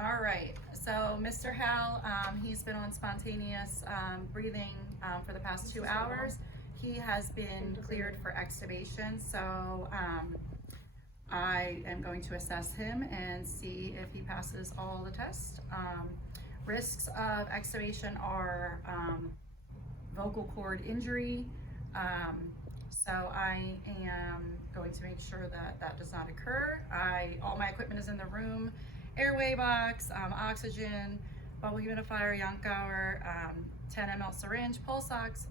All right, so Mr. Hal, he's been on spontaneous breathing for the past 2 hours. He has been cleared for extubation, so I am going to assess him and see if he passes all the tests. Risks of extubation are vocal cord injury, so I am going to make sure that that does not occur. All my equipment is in the room: airway box, oxygen, bubble humidifier, Yankauer, 10 ml syringe, pulse ox,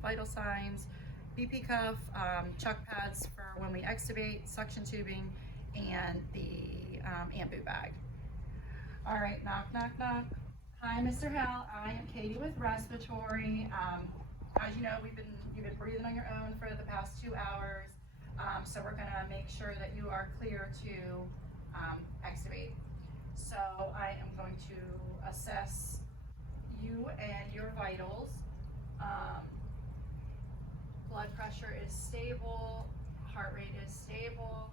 vital signs, BP cuff, chuck pads for when we extubate, suction tubing, and the ambu bag. All right, knock, knock, knock. Hi, Mr. Hal. I am Katie with respiratory. As you know, you've been breathing on your own for the past 2 hours. So we're gonna make sure that you are clear to extubate. So I am going to assess you and your vitals. Blood pressure is stable, heart rate is stable,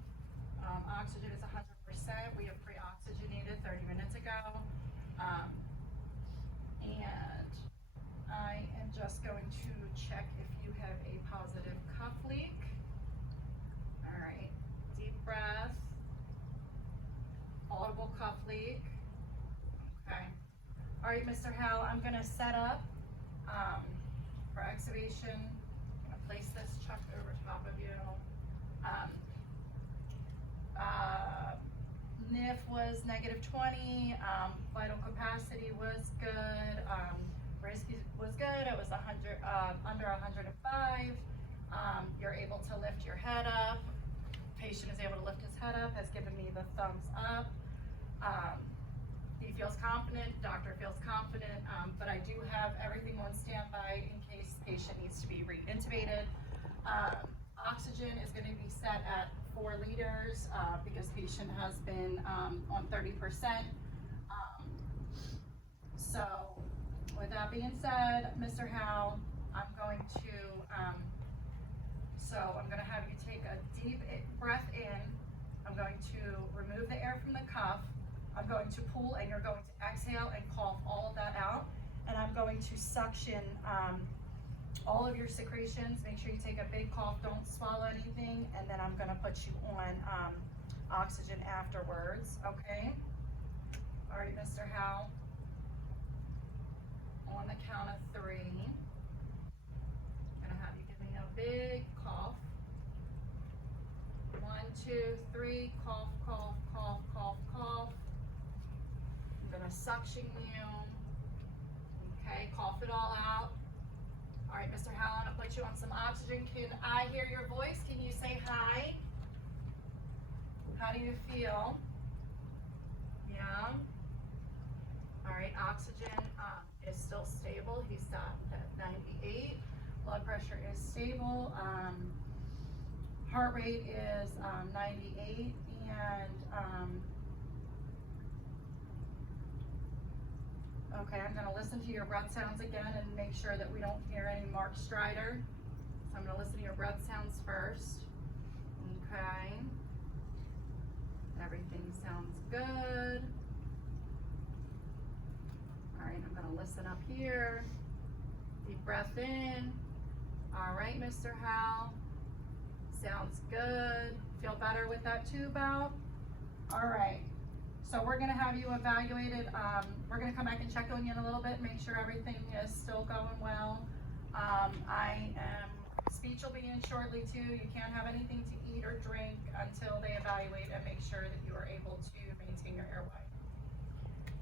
oxygen is 100%. We have pre-oxygenated 30 minutes ago. And I am just going to check if you have a positive cuff leak. All right, deep breath. Audible cuff leak. Okay. All right, Mr. Hal, I'm going to set up for extubation. I'm going to place this chuck over top of you. NIF was -20. Vital capacity was good. Risk was good. It was 100, under 105. You're able to lift your head up. Patient is able to lift his head up, has given me the thumbs up. He feels confident, doctor feels confident, but I do have everything on standby in case patient needs to be re-intubated. Oxygen is going to be set at 4 liters because patient has been on 30%. So with that being said, Mr. Hal, I'm going to have you take a deep breath in. I'm going to remove the air from the cuff. I'm going to pull, and you're going to exhale and cough all of that out. And I'm going to suction all of your secretions. Make sure you take a big cough, don't swallow anything, and then I'm going to put you on oxygen afterwards, okay? All right, Mr. Hal. On the count of 3, I'm going to have you give me a big cough. 1, 2, 3, cough, cough, cough, cough, cough. I'm going to suction you. Okay, cough it all out. All right, Mr. Hal, I'm going to put you on some oxygen. Can I hear your voice? Can you say hi? How do you feel? Yeah. All right, oxygen is still stable. He stopped at 98. Blood pressure is stable. Heart rate is 98, and okay, I'm going to listen to your breath sounds again and make sure that we don't hear any Mark Strider. So I'm going to listen to your breath sounds first. Okay. Everything sounds good. All right, I'm going to listen up here. Deep breath in. All right, Mr. Hal. Sounds good. Feel better with that tube out? All right. So we're going to have you evaluated. We're going to come back and check on you in a little bit, make sure everything is still going well. Speech will be in shortly too. You can't have anything to eat or drink until they evaluate and make sure that you are able to maintain your airway.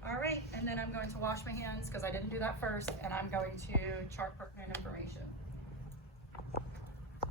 All right, and then I'm going to wash my hands because I didn't do that first, and I'm going to chart pertinent information.